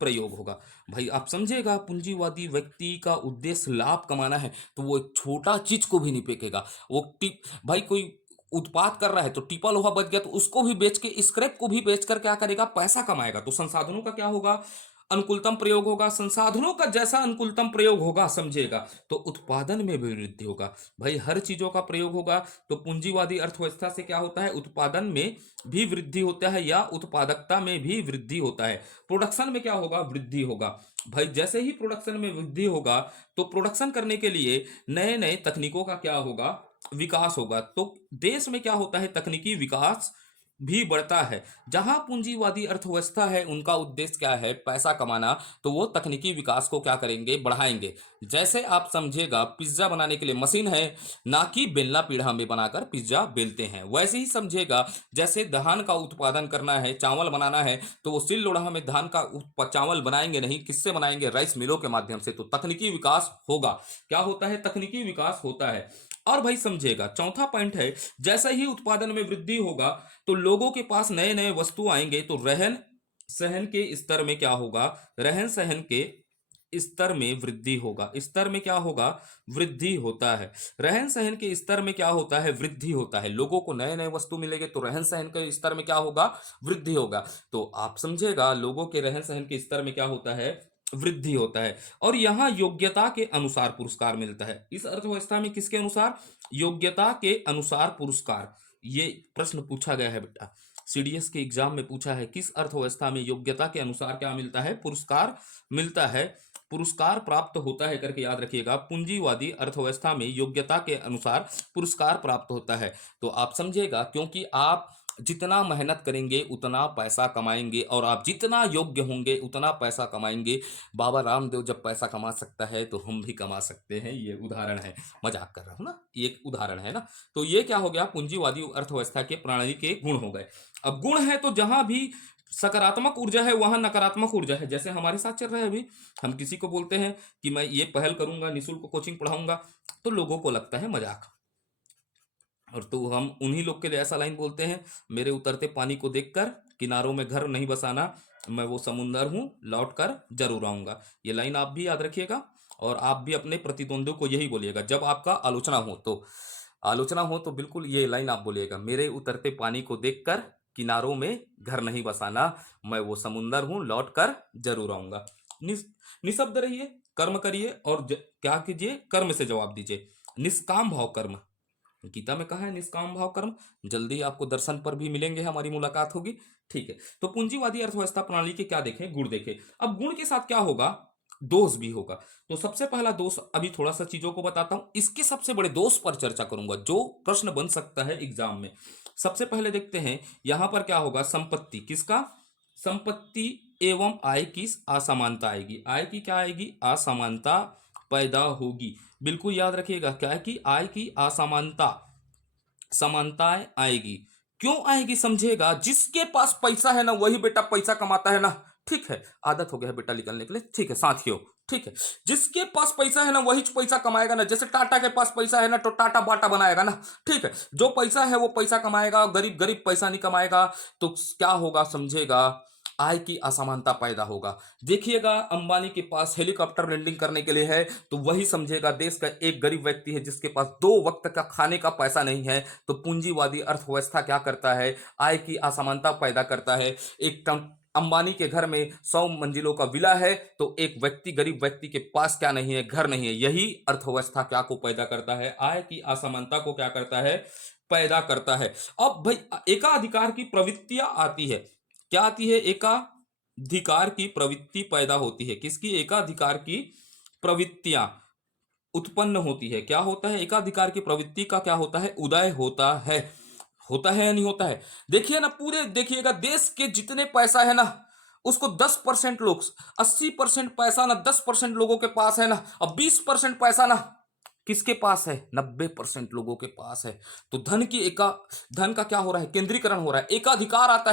प्रयोग होगा। भाई आप समझेगा, पूंजीवादी व्यक्ति का उद्देश्य लाभ कमाना है तो वो एक छोटा चीज को भी नहीं फेंकेगा। वो टिप भाई कोई उत्पाद कर रहा है तो टिपा लोहा बच गया तो उसको भी बेच के, स्क्रैप को भी बेचकर क्या करेगा, पैसा कमाएगा। तो संसाधनों का क्या होगा, अनुकूलतम प्रयोग होगा। संसाधनों का जैसा अनुकूलतम प्रयोग होगा समझेगा तो उत्पादन में भी वृद्धि होगा। भाई हर चीजों का प्रयोग होगा तो पूंजीवादी अर्थव्यवस्था से क्या होता है, उत्पादन में भी वृद्धि होता है या उत्पादकता में भी वृद्धि होता है। प्रोडक्शन में क्या होगा, वृद्धि होगा। भाई जैसे ही प्रोडक्शन में वृद्धि होगा तो प्रोडक्शन करने के लिए नए नए तकनीकों का क्या होगा, विकास होगा। तो देश में क्या होता है, तकनीकी विकास भी बढ़ता है। जहां पूंजीवादी अर्थव्यवस्था है उनका उद्देश्य क्या है, पैसा कमाना, तो वो तकनीकी विकास को क्या करेंगे, बढ़ाएंगे। जैसे आप समझेगा पिज्जा बनाने के लिए मशीन है, ना कि बेलना पीढ़ा में बनाकर पिज्जा बेलते हैं। वैसे ही समझेगा जैसे धान का उत्पादन करना है, चावल बनाना है, तो वो सिल लोढ़ा में धान का चावल बनाएंगे नहीं, किससे बनाएंगे, राइस मिलों के माध्यम से। तो तकनीकी विकास होगा। क्या होता है, तकनीकी विकास होता है। और भाई समझेगा चौथा पॉइंट है, जैसे ही उत्पादन में वृद्धि होगा तो लोगों के पास नए नए वस्तु आएंगे तो रहन सहन के स्तर में क्या होगा, रहन सहन के स्तर में वृद्धि होगा। स्तर में क्या होगा, वृद्धि होता है। रहन सहन के स्तर में क्या होता है, वृद्धि होता है। लोगों को नए नए वस्तु मिलेंगे तो रहन सहन के स्तर में क्या होगा, वृद्धि होगा। तो आप समझेगा लोगों के रहन सहन के स्तर में क्या होता है, वृद्धि होता है। और यहाँ योग्यता के अनुसार पुरस्कार मिलता है। इस अर्थव्यवस्था में किसके अनुसार, योग्यता के अनुसार पुरस्कार। ये प्रश्न पूछा गया है बेटा, सीडीएस के एग्जाम में पूछा है, किस अर्थव्यवस्था में योग्यता के अनुसार क्या मिलता है, पुरस्कार मिलता है, पुरस्कार प्राप्त होता है करके याद रखिएगा। पूंजीवादी अर्थव्यवस्था में योग्यता के अनुसार पुरस्कार प्राप्त होता है। तो आप समझिएगा, क्योंकि आप जितना मेहनत करेंगे उतना पैसा कमाएंगे, और आप जितना योग्य होंगे उतना पैसा कमाएंगे। बाबा रामदेव जब पैसा कमा सकता है तो हम भी कमा सकते हैं। ये उदाहरण है, मजाक कर रहा हूं ना, ये एक उदाहरण है ना। तो ये क्या हो गया, पूंजीवादी अर्थव्यवस्था के प्रणाली के गुण हो गए। अब गुण है तो जहां भी सकारात्मक ऊर्जा है वहां नकारात्मक ऊर्जा है। जैसे हमारे साथ चल रहा है अभी, हम किसी को बोलते हैं कि मैं ये पहल करूंगा, निःशुल्क कोचिंग पढ़ाऊंगा, तो लोगों को लगता है मजाक। और तो हम उन्हीं लोग के लिए ऐसा लाइन बोलते हैं, मेरे उतरते पानी को देखकर किनारों में घर नहीं बसाना, मैं वो समुंदर हूं लौट कर जरूर आऊंगा। ये लाइन आप भी याद रखिएगा और आप भी अपने प्रतिद्वंदियों को यही बोलिएगा जब आपका आलोचना हो। तो आलोचना हो तो बिल्कुल ये लाइन आप बोलिएगा, मेरे उतरते पानी को देखकर किनारों में घर नहीं बसाना, मैं वो समुंदर हूं लौट कर जरूर आऊंगा। निशब्द रहिए, कर्म करिए और क्या कीजिए, कर्म से जवाब दीजिए। निष्काम भाव कर्म, गीता में कहा है निष्काम भाव कर्म। जल्दी आपको दर्शन पर भी मिलेंगे, हमारी मुलाकात होगी, ठीक है। तो पूंजीवादी अर्थव्यवस्था प्रणाली के क्या देखें, गुण देखें। अब गुण के साथ क्या होगा, दोष भी होगा। तो सबसे पहला दोष, अभी थोड़ा सा चीजों को बताता हूं, इसके सबसे बड़े दोष पर चर्चा करूंगा जो प्रश्न बन सकता है एग्जाम में। सबसे पहले देखते हैं यहां पर क्या होगा, संपत्ति, किसका, संपत्ति एवं आय की असमानता आएगी। आय की क्या आएगी, असमानता पैदा होगी। बिल्कुल याद रखिएगा, क्या है कि आय की असमानता, समानताएं आएगी। क्यों आएगी समझेगा, जिसके पास पैसा है ना वही बेटा पैसा कमाता है ना, ठीक है। आदत हो गया है बेटा निकलने के लिए, ठीक है साथियों, ठीक है। जिसके पास पैसा है ना वही पैसा कमाएगा ना। जैसे टाटा के पास पैसा है ना तो टाटा बाटा बनाएगा ना, ठीक है। जो पैसा है वो पैसा कमाएगा, गरीब गरीब पैसा नहीं कमाएगा। तो क्या होगा समझेगा, आय की असमानता पैदा होगा। देखिएगा अंबानी के पास हेलीकॉप्टर लैंडिंग करने के लिए है, तो वही समझेगा देश का एक गरीब व्यक्ति है जिसके पास 2 वक्त का खाने का पैसा नहीं है। तो पूंजीवादी अर्थव्यवस्था क्या करता है, आय की असमानता पैदा करता है। एक अंबानी के घर में 100 मंजिलों का विला है तो एक व्यक्ति, गरीब व्यक्ति के पास क्या नहीं है, घर नहीं है। यही अर्थव्यवस्था क्या को पैदा करता है, आय की असमानता को क्या करता है, पैदा करता है। अब भाई एकाधिकार की प्रवृत्तियां आती है, क्या आती है, एकाधिकार की प्रवृत्ति पैदा होती है। किसकी, एकाधिकार की प्रवृत्तियां उत्पन्न होती है। क्या होता है, एकाधिकार की प्रवृत्ति का क्या होता है, उदय होता है या नहीं होता है। देखिए ना, पूरे देखिएगा देश के जितने पैसा है ना उसको 10% लोग, 80% पैसा ना 10% लोगों के पास है ना, और 20% पैसा ना किसके पास है, 90% लोगों के पास है। तो धन का क्या हो रहा है, केंद्रीकरण हो रहा है, एकाधिकार आता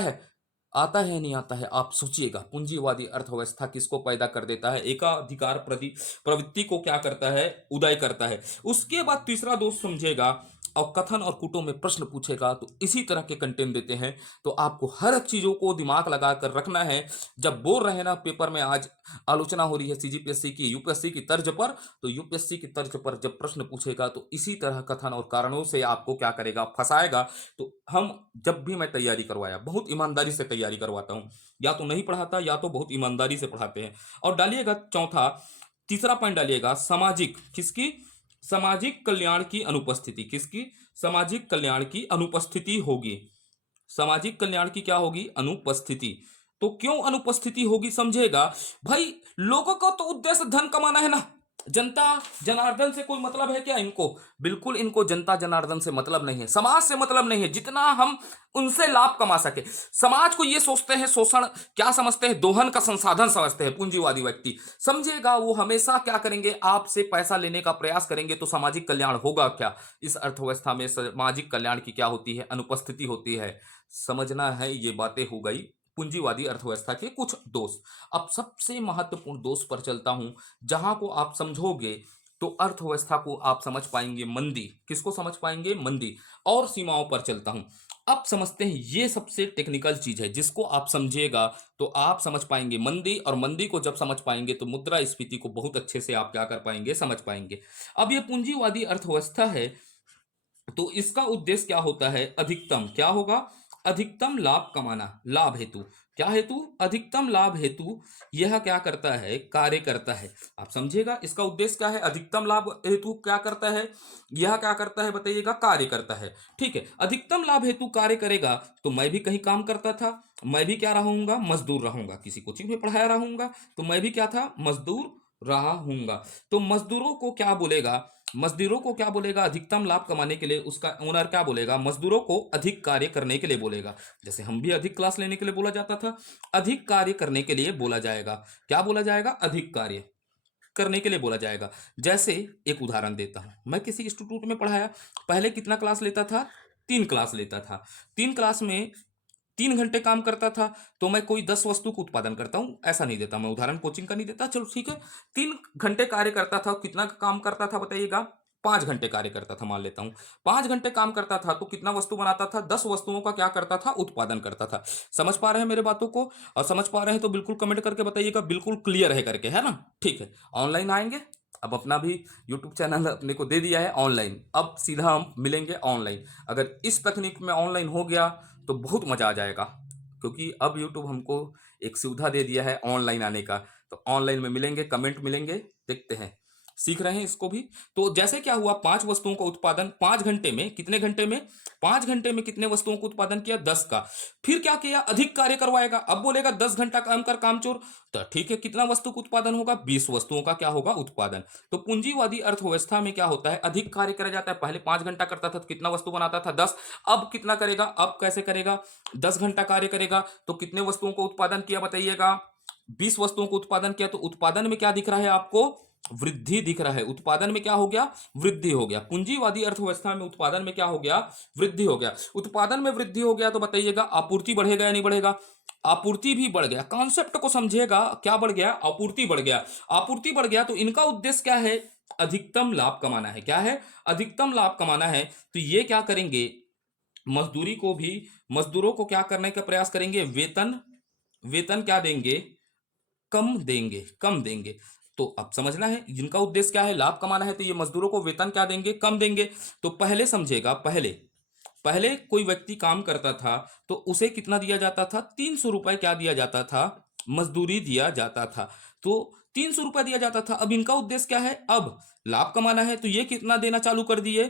है नहीं आता है। आप सोचिएगा पूंजीवादी अर्थव्यवस्था किसको पैदा कर देता है, एकाधिकार प्रवृत्ति को क्या करता है, उदय करता है। उसके बाद तीसरा दोष समझेगा, और कथन और कुटों में प्रश्न पूछेगा तो इसी तरह के कंटेंट देते हैं। तो आपको हर चीज़ों को दिमाग लगा कर रखना है। जब बोल रहे हैं ना पेपर में आज आलोचना हो रही है सीजीपीएससी की यूपीएससी की तर्ज पर, तो यूपीएससी की तर्ज पर जब प्रश्न पूछेगा तो इसी तरह कथन और कारणों से आपको क्या करेगा, फंसाएगा। तो हम जब भी मैं तैयारी करवाया बहुत ईमानदारी से तैयारी करवाता हूँ, या तो नहीं पढ़ाता या तो बहुत ईमानदारी से पढ़ाते हैं। और डालिएगा चौथा, तीसरा पॉइंट डालिएगा, सामाजिक किसकी, सामाजिक कल्याण की अनुपस्थिति, किसकी, सामाजिक कल्याण की अनुपस्थिति होगी। सामाजिक कल्याण की क्या होगी, अनुपस्थिति। तो क्यों अनुपस्थिति होगी समझेगा भाई। लोगों का तो उद्देश्य धन कमाना है ना, जनता जनार्दन से कोई मतलब है क्या इनको, बिल्कुल इनको जनता जनार्दन से मतलब नहीं है, समाज से मतलब नहीं है, जितना हम उनसे लाभ कमा सके। समाज को ये सोचते हैं शोषण, क्या समझते हैं, दोहन का संसाधन समझते हैं पूंजीवादी व्यक्ति। समझिएगा वो हमेशा क्या करेंगे, आपसे पैसा लेने का प्रयास करेंगे। तो सामाजिक कल्याण होगा क्या, इस अर्थव्यवस्था में सामाजिक कल्याण की क्या होती है, अनुपस्थिति होती है। समझना है, ये बातें हो गई पूंजीवादी अर्थव्यवस्था के कुछ दोष। अब सबसे महत्वपूर्ण दोष पर चलता हूं, जहां को आप समझोगे तो अर्थव्यवस्था को आप समझ पाएंगे मंदी, किसको समझ पाएंगे, मंदी। और सीमाओं पर चलता हूं। अब समझते हैं, ये सबसे टेक्निकल चीज है, जिसको आप समझिएगा तो आप समझ पाएंगे मंदी, और मंदी को जब समझ पाएंगे तो मुद्रास्फीति को बहुत अच्छे से आप क्या कर पाएंगे, समझ पाएंगे। अब ये पूंजीवादी अर्थव्यवस्था है, तो इसका उद्देश्य क्या होता है, अधिकतम क्या होगा, अधिकतम लाभ कमाना, लाभ हेतु, क्या हेतु, अधिकतम लाभ हेतु यह क्या करता है, कार्य करता है। आप समझिएगा इसका उद्देश्य क्या है, अधिकतम लाभ हेतु क्या करता है, यह क्या करता है बताइएगा, कार्य करता है। ठीक है, अधिकतम लाभ हेतु कार्य करेगा। तो मैं भी कहीं काम करता था, मैं भी क्या रहूंगा, मजदूर रहूंगा, किसी कोचिंग में पढ़ाया रहूंगा, तो मैं भी क्या था, मजदूर रहा हूंगा। तो मजदूरों को क्या बोलेगा, मजदूरों को क्या बोलेगा, अधिकतम लाभ कमाने के लिए उसका ओनर क्या बोलेगा, मजदूरों को अधिक कार्य करने के लिए बोलेगा। जैसे हम भी अधिक क्लास लेने के लिए बोला जाता था, अधिक कार्य करने के लिए बोला जाएगा। क्या बोला जाएगा, अधिक कार्य करने के लिए बोला जाएगा। जैसे एक उदाहरण देता हूं, मैं किसी इंस्टीट्यूट में पढ़ाया, पहले कितना क्लास लेता था, 3 क्लास लेता था। 3 क्लास में 3 घंटे काम करता था। तो मैं कोई 10 वस्तु का उत्पादन करता हूं, ऐसा नहीं देता मैं उदाहरण, कोचिंग का नहीं देता, चलो ठीक है। 3 घंटे कार्य करता था, कितना काम करता था बताइएगा, 5 घंटे कार्य करता था मान लेता हूं। 5 घंटे काम करता था तो कितना वस्तु बनाता था, 10 वस्तुओं का क्या करता था, उत्पादन करता था। समझ पा रहे हैं मेरे बातों को, और समझ पा रहे हैं तो बिल्कुल कमेंट करके बताइएगा, बिल्कुल क्लियर है करके, है ना। ठीक है, ऑनलाइन आएंगे। अब अपना भी यूट्यूब चैनल अपने को दे दिया है ऑनलाइन, अब सीधा हम मिलेंगे ऑनलाइन। अगर इस तकनीक में ऑनलाइन हो गया तो बहुत मजा आ जाएगा, क्योंकि अब यूट्यूब हमको एक सुविधा दे दिया है ऑनलाइन आने का। तो ऑनलाइन में मिलेंगे, कमेंट मिलेंगे, देखते हैं सीख रहे हैं इसको भी। तो जैसे क्या हुआ, 5 वस्तुओं का उत्पादन 5 घंटे में, कितने घंटे में, 5 घंटे में कितने वस्तुओं का उत्पादन किया, 10 का। फिर क्या किया, अधिक कार्य करवाएगा, अब बोलेगा 10 घंटा काम कर कामचोर। तो ठीक है, कितना वस्तु का उत्पादन होगा, 20 वस्तुओं का क्या होगा, उत्पादन। तो पूंजीवादी अर्थव्यवस्था में क्या होता है, अधिक कार्य करा जाता है। पहले 5 घंटा करता था तो कितना वस्तु बनाता था, 10। अब कितना करेगा, अब कैसे करेगा, 10 घंटा कार्य करेगा तो कितने वस्तुओं को उत्पादन किया बताइएगा, 20 वस्तुओं को उत्पादन किया। तो उत्पादन में क्या दिख रहा है आपको, वृद्धि दिख रहा है। उत्पादन में क्या हो गया, वृद्धि हो गया। पूंजीवादी अर्थव्यवस्था में उत्पादन में क्या हो गया, वृद्धि हो गया। उत्पादन में वृद्धि हो गया तो बताइएगा आपूर्ति बढ़ेगा या नहीं बढ़ेगा, आपूर्ति भी बढ़ गया। कॉन्सेप्ट को समझिएगा, क्या बढ़ गया, आपूर्ति बढ़ गया। आपूर्ति बढ़ गया तो इनका उद्देश्य क्या है, अधिकतम लाभ कमाना है। क्या है, अधिकतम लाभ कमाना है। तो ये क्या करेंगे, मजदूरी को भी, मजदूरों को क्या करने का प्रयास करेंगे, वेतन, वेतन क्या देंगे, कम देंगे, कम देंगे। तो अब समझना है जिनका उद्देश्य क्या है, लाभ कमाना है, तो ये मजदूरों को वेतन क्या देंगे, कम देंगे। तो पहले समझेगा, पहले पहले कोई व्यक्ति काम करता था तो उसे कितना दिया जाता था, 300 रुपए क्या दिया जाता था, मजदूरी दिया जाता था। तो 300 रुपए दिया जाता था। अब इनका उद्देश्य क्या है, अब लाभ कमाना है, तो ये कितना देना चालू कर दिए,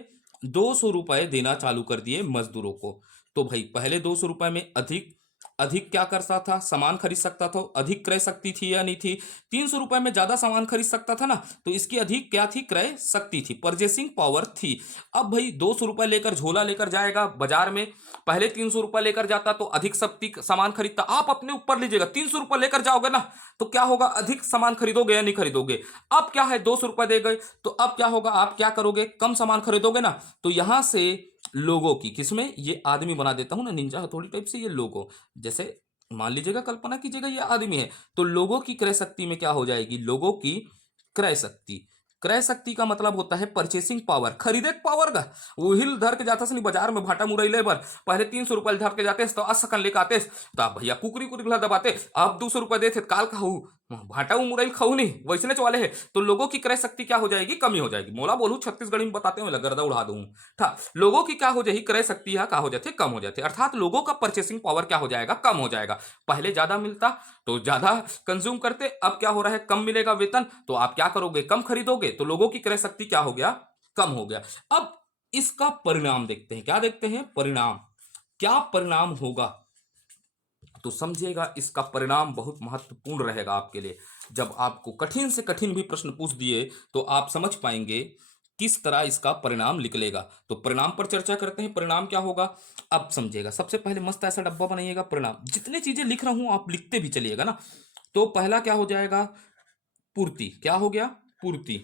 200 रुपए देना चालू कर दिए मजदूरों को। तो भाई पहले 200 रुपए में अधिक अधिक क्या कर सकता था, सामान खरीद सकता था, अधिक क्रय शक्ति थी या नहीं थी। 300 रुपए में ज्यादा सामान खरीद सकता था ना, तो इसकी अधिक क्या थी, क्रय शक्ति थी, परचेसिंग पावर थी। अब भाई 200 रुपए लेकर झोला लेकर जाएगा बाजार में, पहले 300 रुपए लेकर जाता तो अधिक शक्ति सामान खरीदता। आप अपने ऊपर लीजिएगा, 300 रुपए लेकर जाओगे ना तो क्या होगा, अधिक सामान खरीदोगे या नहीं खरीदोगे। अब क्या है, 200 रुपए दे गए तो अब क्या होगा, आप क्या करोगे, कम सामान खरीदोगे ना। तो यहां से लोगों की, किसमें, ये आदमी बना देता हूं ना निंजा हथौड़ी टाइप से, ये लोगों, जैसे मान लीजिएगा, कल्पना कीजिएगा ये आदमी है, तो लोगों की क्रय शक्ति में क्या हो जाएगी, लोगों की क्रय शक्ति, क्रय शक्ति का मतलब होता है परचेसिंग पावर, खरीदे के पावर का। वो हिल धर के जाता नहीं बाजार में भाटा मुरई ले बर, पहले 300 रुपये धर के जाते तो आज सकन लेके आते तो आप भैया कुकरी कुकरी दबाते, आप 200 रुपये देते काल खाऊ भाटा मुरई खाऊ नहीं वैसने वाले है। तो लोगों की क्रय शक्ति क्या हो जाएगी, कमी हो जाएगी। मोला बोलू छत्तीसगढ़ी में बताते हुए गर्दा उड़ा दूं था, लोगों की क्या हो जाएगी, क्रय शक्ति क्या हो जाती है, कम हो जाती है। अर्थात लोगों का परचेसिंग पावर क्या हो जाएगा, कम हो जाएगा। पहले ज्यादा मिलता तो ज्यादा कंज्यूम करते, अब क्या हो रहा है, कम मिलेगा वेतन तो आप क्या करोगे, कम खरीदोगे, तो लोगों की क्रय शक्ति क्या हो गया, कम हो गया। अब इसका परिणाम देखते हैं, क्या देखते हैं, परिणाम, क्या परिणाम होगा तो समझिएगा। इसका परिणाम बहुत महत्वपूर्ण रहेगा आपके लिए। जब आपको कठिन से कठिन भी प्रश्न पूछ दिए तो आप समझ पाएंगे किस तरह इसका परिणाम निकलेगा। तो परिणाम पर चर्चा करते हैं, परिणाम क्या होगा अब समझिएगा। सबसे पहले मस्त ऐसा डब्बा बनाइएगा, परिणाम जितने चीजें लिख रहा हूं आप लिखते भी चलिएगा ना। तो पहला क्या हो जाएगा, पूर्ति, क्या हो गया, पूर्ति।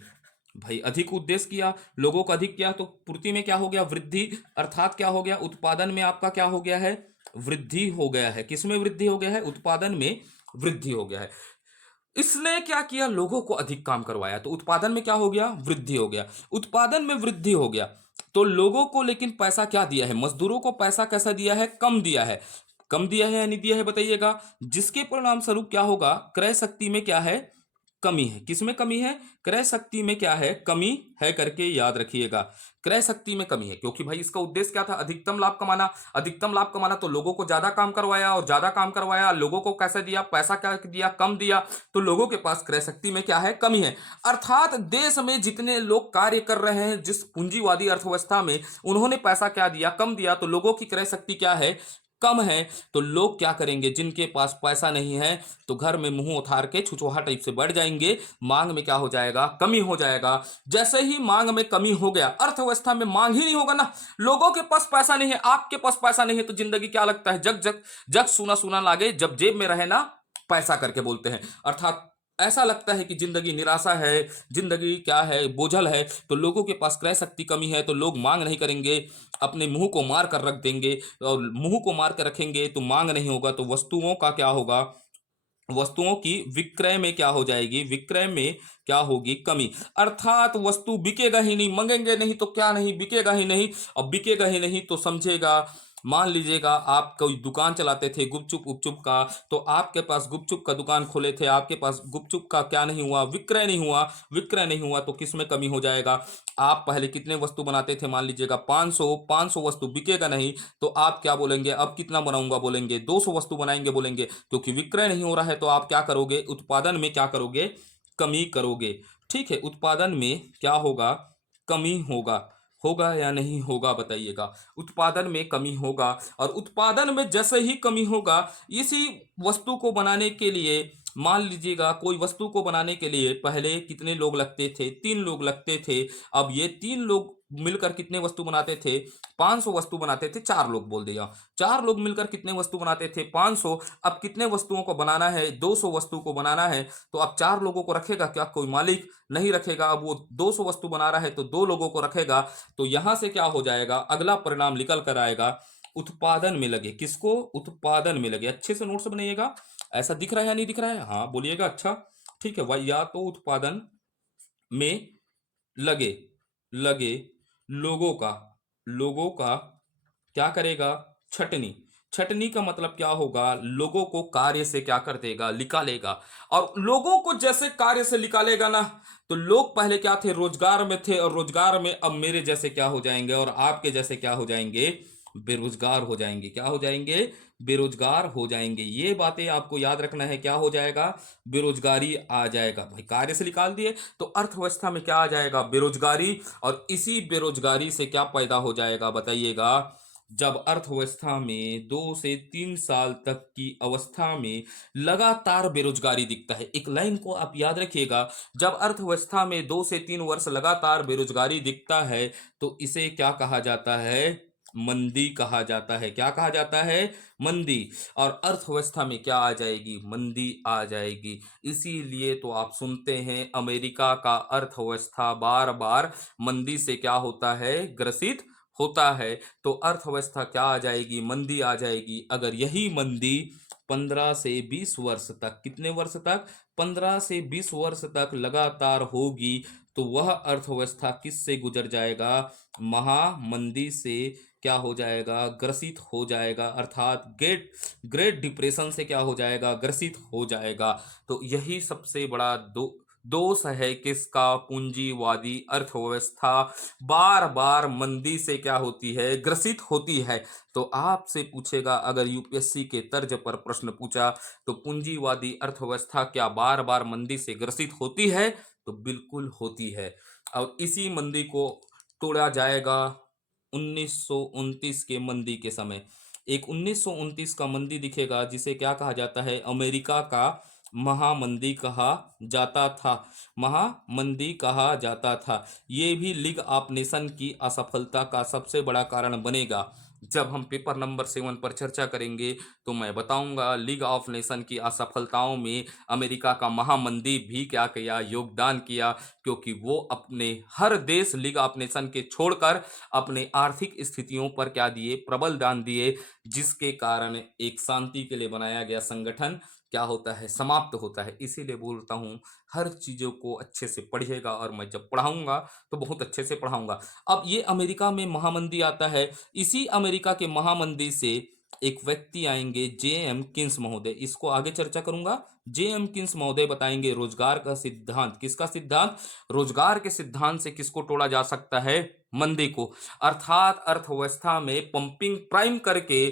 भाई अधिक उद्देश्य किया, लोगों को अधिक किया तो पूर्ति में क्या हो गया, वृद्धि। अर्थात क्या हो गया, उत्पादन में आपका क्या हो गया है, वृद्धि हो गया है। किसमें वृद्धि हो गया है, उत्पादन में वृद्धि हो गया है। इसने क्या किया, लोगों को अधिक काम करवाया तो उत्पादन में क्या हो गया, वृद्धि हो गया। उत्पादन में वृद्धि हो गया तो लोगों को लेकिन पैसा क्या दिया है, मजदूरों को पैसा कैसा दिया है, कम दिया है। कम दिया है या नहीं दिया है बताइएगा। जिसके परिणाम स्वरूप क्या होगा, क्रय शक्ति में क्या है, कमी है। किसमें कमी है, क्रय शक्ति में क्या है, कमी है करके याद रखिएगा। क्रय शक्ति में कमी है क्योंकि भाई इसका उद्देश्य क्या था, अधिकतम लाभ कमाना। अधिकतम लाभ कमाना तो लोगों को ज्यादा काम करवाया, और ज्यादा काम करवाया लोगों को कैसे दिया, पैसा क्या दिया, कम दिया। तो लोगों के पास क्रय शक्ति में क्या है, कमी है। अर्थात देश में जितने लोग कार्य कर रहे हैं जिस पूंजीवादी अर्थव्यवस्था में, उन्होंने पैसा क्या दिया, कम दिया। तो लोगों की क्रय शक्ति क्या है, कम है। तो लोग क्या करेंगे, जिनके पास पैसा नहीं है तो घर में मुंह उतार के छुछुहा टाइप से बढ़ जाएंगे। मांग में क्या हो जाएगा, कमी हो जाएगा। जैसे ही मांग में कमी हो गया, अर्थव्यवस्था में मांग ही नहीं होगा ना। लोगों के पास पैसा नहीं है, आपके पास पैसा नहीं है, तो जिंदगी क्या लगता है, जग जग जग सुना सुना लागे। जब जेब में रहे ना पैसा करके बोलते हैं। अर्थात ऐसा लगता है कि जिंदगी निराशा है, जिंदगी क्या है, बोझल है। तो लोगों के पास क्रय शक्ति कमी है तो लोग मांग नहीं करेंगे, अपने मुंह को मार कर रख देंगे। और मुंह को मार कर रखेंगे तो मांग नहीं होगा, तो वस्तुओं का क्या होगा, वस्तुओं की विक्रय में क्या हो जाएगी, विक्रय में क्या होगी, कमी। अर्थात वस्तु बिकेगा ही नहीं, मंगेंगे नहीं तो क्या नहीं, बिकेगा ही नहीं। अब बिकेगा ही नहीं तो समझेगा, मान लीजिएगा आप कोई दुकान चलाते थे गुपचुप उपचुप का, तो आपके पास गुपचुप का दुकान खोले थे, आपके पास गुपचुप का क्या नहीं हुआ, विक्रय नहीं हुआ। विक्रय नहीं हुआ तो किस में कमी हो जाएगा। आप पहले कितने वस्तु बनाते थे, मान लीजिएगा 500, 500 वस्तु बिकेगा नहीं तो आप क्या बोलेंगे, अब कितना बनाऊंगा, बोलेंगे 200 वस्तु बनाएंगे, बोलेंगे। क्योंकि विक्रय नहीं हो रहा है तो आप क्या करोगे, उत्पादन में क्या करोगे, कमी करोगे। ठीक है, उत्पादन में क्या होगा, कमी होगा। होगा या नहीं होगा बताइएगा। उत्पादन में कमी होगा, और उत्पादन में जैसे ही कमी होगा, इसी वस्तु को बनाने के लिए, मान लीजिएगा कोई वस्तु को बनाने के लिए पहले कितने लोग लगते थे, 3 लोग लगते थे। अब ये 3 लोग मिलकर कितने वस्तु बनाते थे, 500 वस्तु बनाते थे। 4 लोग बोल दिया, 4 लोग मिलकर कितने वस्तु बनाते थे, 500। अब कितने वस्तुओं को बनाना है, 200 वस्तु को बनाना है। तो अब 4 लोगों को रखेगा क्या कोई मालिक, नहीं रखेगा। अब वो 200 वस्तु बना रहा है तो 2 लोगों को रखेगा। तो यहां से क्या हो जाएगा, अगला परिणाम निकल कर आएगा, उत्पादन में लगे। किसको, उत्पादन में लगे। अच्छे से नोट्स बनाइएगा। ऐसा दिख रहा है या नहीं दिख रहा है, हाँ बोलिएगा। अच्छा ठीक है भाई, या तो उत्पादन में लगे, लगे लोगों का, लोगों का क्या करेगा, छटनी। छटनी का मतलब क्या होगा, लोगों को कार्य से क्या कर देगा, निकालेगा। और लोगों को जैसे कार्य से निकालेगा ना, तो लोग पहले क्या थे, रोजगार में थे, और रोजगार में अब मेरे जैसे क्या हो जाएंगे, और आपके जैसे क्या हो जाएंगे, बेरोजगार हो जाएंगे। क्या हो जाएंगे, बेरोजगार हो जाएंगे। ये बातें आपको याद रखना है। क्या हो जाएगा, बेरोजगारी आ जाएगा। भाई कार्य से निकाल दिए तो अर्थव्यवस्था में क्या आ जाएगा, बेरोजगारी। और इसी बेरोजगारी से क्या पैदा हो जाएगा बताइएगा, जब अर्थव्यवस्था में 2 से 3 साल तक की अवस्था में लगातार बेरोजगारी दिखता है। एक लाइन को आप याद रखिएगा, जब अर्थव्यवस्था में 2 से 3 वर्ष लगातार बेरोजगारी दिखता है तो इसे क्या कहा जाता है, मंदी कहा जाता है। क्या कहा जाता है, मंदी। और अर्थव्यवस्था में क्या आ जाएगी, मंदी आ जाएगी। इसीलिए तो आप सुनते हैं अमेरिका का अर्थव्यवस्था बार बार मंदी से क्या होता है, ग्रसित होता है। तो अर्थव्यवस्था क्या आ जाएगी, मंदी आ जाएगी। अगर यही मंदी 15 से 20 वर्ष तक, कितने वर्ष तक, 15 से 20 वर्ष तक लगातार होगी तो वह अर्थव्यवस्था किससे गुजर जाएगा? महामंदी से क्या हो जाएगा? ग्रसित हो जाएगा, अर्थात ग्रेट डिप्रेशन से क्या हो जाएगा? ग्रसित हो जाएगा। तो यही सबसे बड़ा दोष है किसका? पूंजीवादी अर्थव्यवस्था बार बार मंदी से क्या होती है? ग्रसित होती है। तो आपसे पूछेगा, अगर यूपीएससी के तर्ज पर प्रश्न पूछा तो पूंजीवादी अर्थव्यवस्था क्या बार बार मंदी से ग्रसित होती है? तो बिल्कुल होती है। और इसी मंदी को तोड़ा जाएगा 1929 के मंदी के समय। एक 1929 का मंदी दिखेगा जिसे क्या कहा जाता है? अमेरिका का महामंदी कहा जाता था। महामंदी कहा जाता था। ये भी लीग ऑफ नेशन की असफलता का सबसे बड़ा कारण बनेगा। जब हम पेपर नंबर 7 पर चर्चा करेंगे तो मैं बताऊंगा लीग ऑफ नेशन की असफलताओं में अमेरिका का महामंदी भी क्या किया? योगदान किया, क्योंकि वो अपने हर देश लीग ऑफ नेशन के छोड़कर अपने आर्थिक स्थितियों पर क्या दिए? प्रबल दान दिए, जिसके कारण एक शांति के लिए बनाया गया संगठन क्या होता है? समाप्त होता है। इसीलिए बोलता हूँ हर चीज़ों को अच्छे से पढ़िएगा, और मैं जब पढ़ाऊंगा तो बहुत अच्छे से पढ़ाऊंगा। अब ये अमेरिका में महामंदी आता है, इसी अमेरिका के महामंदी से एक व्यक्ति आएंगे, जे.एम. किन्स महोदय। इसको आगे चर्चा करूंगा। जे.एम. किन्स महोदय बताएंगे रोजगार का सिद्धांत। किसका सिद्धांत? रोजगार के सिद्धांत से किसको तोड़ा जा सकता है? मंदी को। अर्थात अर्थव्यवस्था में पंपिंग प्राइम करके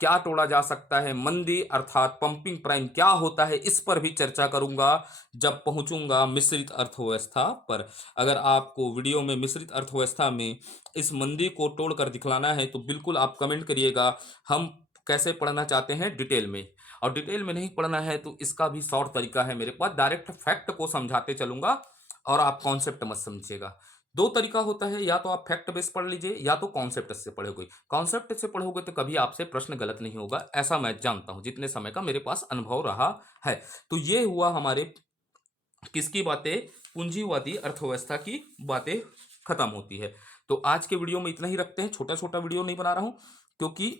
क्या तोड़ा जा सकता है? मंदी। अर्थात पंपिंग प्राइम क्या होता है, इस पर भी चर्चा करूंगा जब पहुंचूंगा मिश्रित अर्थव्यवस्था पर। अगर आपको वीडियो में मिश्रित अर्थव्यवस्था में इस मंदी को तोड़कर दिखलाना है तो बिल्कुल आप कमेंट करिएगा। हम कैसे पढ़ना चाहते हैं? डिटेल में। और डिटेल में नहीं पढ़ना है तो इसका भी शॉर्ट तरीका है मेरे पास, डायरेक्ट फैक्ट को समझाते चलूंगा और आप कॉन्सेप्ट मत समझिएगा। दो तरीका होता है, या तो आप फैक्ट बेस पढ़ लीजिए या तो कॉन्सेप्ट से पढ़ोगे। कॉन्सेप्ट से पढ़ोगे तो कभी आपसे प्रश्न गलत नहीं होगा, ऐसा मैं जानता हूं जितने समय का मेरे पास अनुभव रहा है। तो ये हुआ हमारे किसकी बातें? पूंजीवादी अर्थव्यवस्था की बातें खत्म होती है। तो आज के वीडियो में इतना ही रखते हैं। छोटा छोटा वीडियो नहीं बना रहा हूं क्योंकि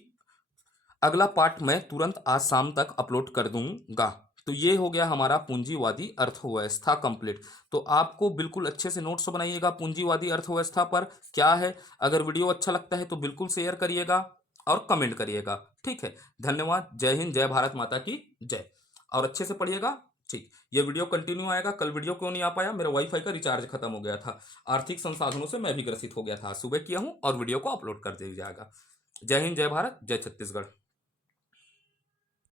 अगला पार्ट मैं तुरंत आज शाम तक अपलोड कर दूंगा। तो ये हो गया हमारा पूंजीवादी अर्थव्यवस्था कंप्लीट। तो आपको बिल्कुल अच्छे से नोट्स बनाइएगा पूंजीवादी अर्थव्यवस्था पर क्या है। अगर वीडियो अच्छा लगता है तो बिल्कुल शेयर करिएगा और कमेंट करिएगा। ठीक है, धन्यवाद। जय हिंद, जय भारत माता की जय। और अच्छे से पढ़िएगा। ठीक, ये वीडियो कंटिन्यू आएगा। कल वीडियो क्यों नहीं आ पाया? मेरा वाईफाई का रिचार्ज खत्म हो गया था। आर्थिक संसाधनों से मैं भी ग्रसित हो गया था। सुबह किया हूं और वीडियो को अपलोड कर दिया जाएगा। जय हिंद, जय भारत, जय छत्तीसगढ़।